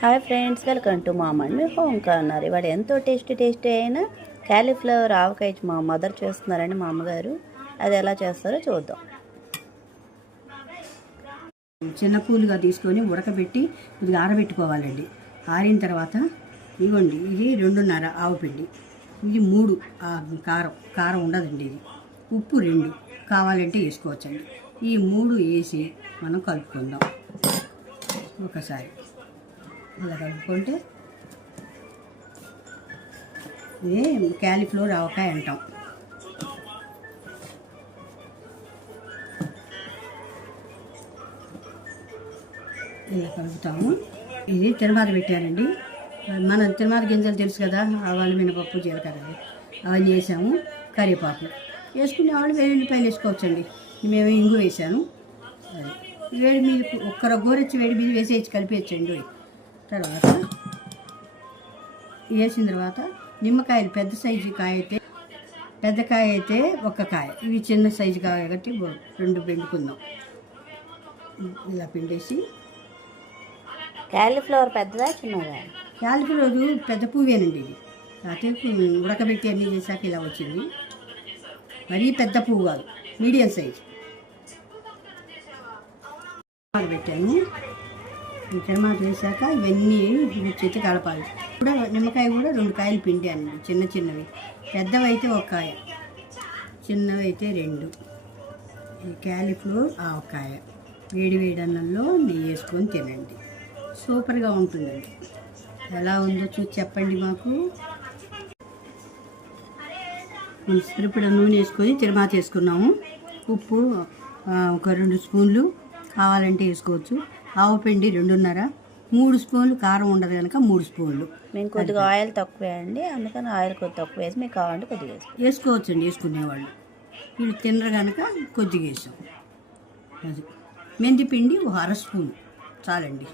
Hi friends, welcome to mom and me home corner. ఇవాళ ఎంతో tasty అయిన cauliflower ఆవకాయ మా మదర్ చేస్తున్నారండి, మా అమ్మగారు. అది ఎలా చేస్తారో చూద్దాం. చిన్న పూలుగా తీసుకొని ఉడకబెట్టి కొద్దిగా ఆరబెట్టుకోవాలండి. ఆరిన తర్వాత ఇవ్వండి, ఇది 2.5 ఆవు పిండి, ఇది 3 కారం ఉండదండి, ఇది ఉప్పు 2 కావాలంటే వేసుకోవచ్చండి. ఈ 3 వేసి మనం కలుపుకుందాం. ఒకసారి ఇలా కలుపుకుంటే ఇదే క్యాలీఫ్లవర్ ఆవకాయ అంటాం. ఇలా కలుపుతాము. ఇది తిరుమాత పెట్టానండి. మన తిరుమాత గింజలు తెలుసు కదా, ఆవాలు, మినపప్పు, జీలకర్ర అవన్నీ వేసాము. కరివేపాకు వేసుకునే వాళ్ళు వెల్లుల్లిపాయలు వేసుకోవచ్చండి. మేము ఇంగు వేసాను. వేడి మీద ఒక్కర గోరెచ్చి వేడి మీద వేసేసి కలిపేయచ్చండి. తర్వాత వేసిన తర్వాత నిమ్మకాయలు, పెద్ద సైజు కాయ అయితే పెద్ద కాయ అయితే ఒక కాయ, ఇవి చిన్న సైజు కాయ కాబట్టి 2 పిండుకుందాం. ఇలా పిండేసి క్యాలీఫ్లవర్ పెద్దదా చిన్నదా? క్యాలీఫ్లవర్ పెద్ద పువ్వేనండి. ఇది కాకపోతే ఉడకబెట్టి అన్నీ చేశాక ఇలా వచ్చింది. మరీ పెద్ద పువ్వు కాదు, మీడియం సైజు పెట్టాను. ఈ టమాటా వేసాక ఇవన్నీ చేతి కలపాలి. కూడా నిమ్మకాయ కూడా 2 కాయలు పిండాను, చిన్నవి. పెద్దవి అయితే 1 కాయ, చిన్నవి అయితే 2. ఈ క్యాలీఫ్లవర్ ఆవకాయ వేడి అన్నంలో నెయ్యి వేసుకొని తినండి, సూపర్గా ఉంటుందండి. ఎలా ఉందో చూసి చెప్పండి మాకు. సరిపడా నూనె వేసుకొని తిరుమాత వేసుకున్నాము. ఉప్పు ఒక 2 స్పూన్లు కావాలంటే వేసుకోవచ్చు. ఆవపిండి 2.5, 3 స్పూన్లు కారం ఉండదు కనుక 3 స్పూన్లు. మేము కొద్దిగా ఆయిల్ తక్కువే అండి, అందుకని ఆయిల్ కొద్దిగా తక్కువ వేసి మీకు కావాలంటే కొద్దిగా వేసుకోవచ్చండి. వేసుకునేవాళ్ళు వీళ్ళు తినరు కనుక కొద్దిగా వేసాం. అది మెంతి పిండి 1 అర స్పూన్ చాలండి.